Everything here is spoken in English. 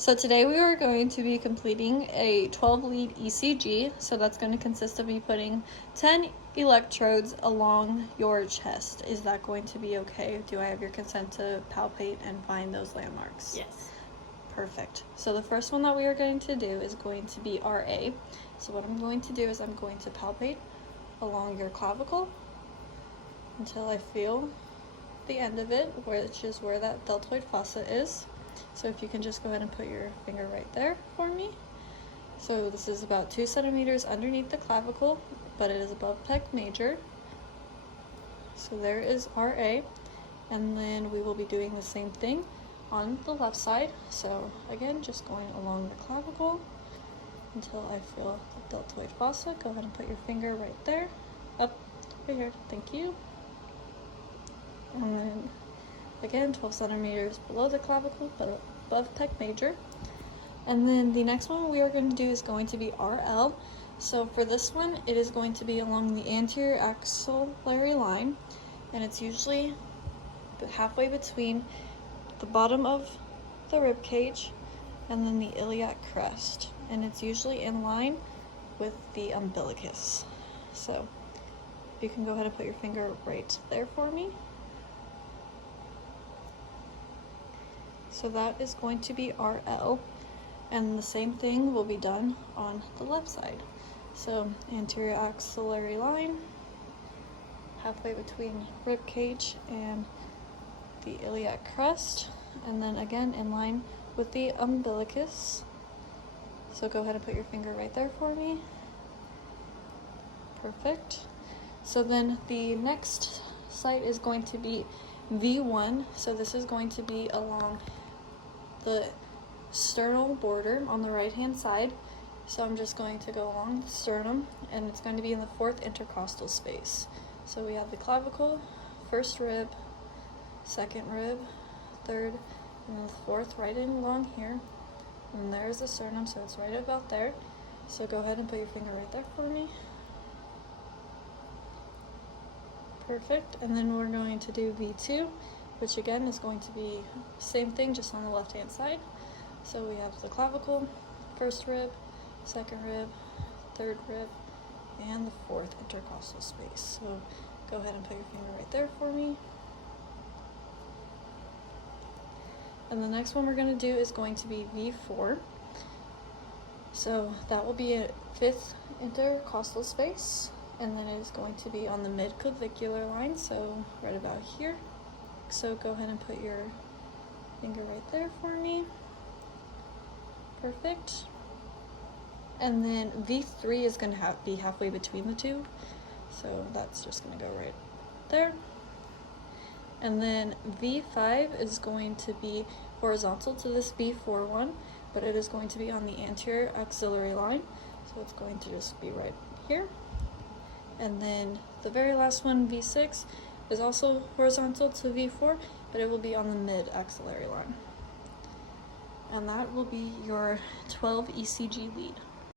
So today we are going to be completing a 12 lead ECG. So that's going to consist of me putting 10 electrodes along your chest. Is that going to be okay? Do I have your consent to palpate and find those landmarks? Yes. Perfect. So the first one that we are going to do is going to be RA. So what I'm going to do is I'm going to palpate along your clavicle until I feel the end of it, which is where that deltoid fossa is. So if you can just go ahead and put your finger right there for me. So this is about 2 centimeters underneath the clavicle, but it is above pec major. So there is RA, and then we will be doing the same thing on the left side. So again, just going along the clavicle until I feel the deltoid fossa. Go ahead and put your finger right there, up right here, thank you. And then again, 12 centimeters below the clavicle, but above pec major. And then the next one we are going to do is going to be RL. So for this one, it is going to be along the anterior axillary line, and it's usually halfway between the bottom of the rib cage and then the iliac crest, and it's usually in line with the umbilicus. So you can go ahead and put your finger right there for me. So that is going to be RL, and the same thing will be done on the left side. So anterior axillary line, halfway between rib cage and the iliac crest, and then again in line with the umbilicus. So go ahead and put your finger right there for me. Perfect. So then the next site is going to be V1. So this is going to be along the sternal border on the right hand side. So I'm just going to go along the sternum, and it's going to be in the 4th intercostal space. So we have the clavicle, 1st rib, 2nd rib, 3rd, and then the 4th right in along here. And there's the sternum, so it's right about there. So go ahead and put your finger right there for me. Perfect. And then we're going to do V2, which again is going to be same thing, just on the left hand side. So we have the clavicle, 1st rib, 2nd rib, 3rd rib, and the 4th intercostal space. So go ahead and put your finger right there for me. And the next one we're going to do is going to be V4. So that will be a 5th intercostal space, and then it is going to be on the mid-clavicular line, so right about here. So go ahead and put your finger right there for me. Perfect. And then V3 is going to be halfway between the two, so that's just going to go right there. And then V5 is going to be horizontal to this V4 one, but it is going to be on the anterior axillary line, so it's going to just be right here. And then the very last one, V6, is also horizontal to V4, but it will be on the mid-axillary line. And that will be your 12 ECG lead.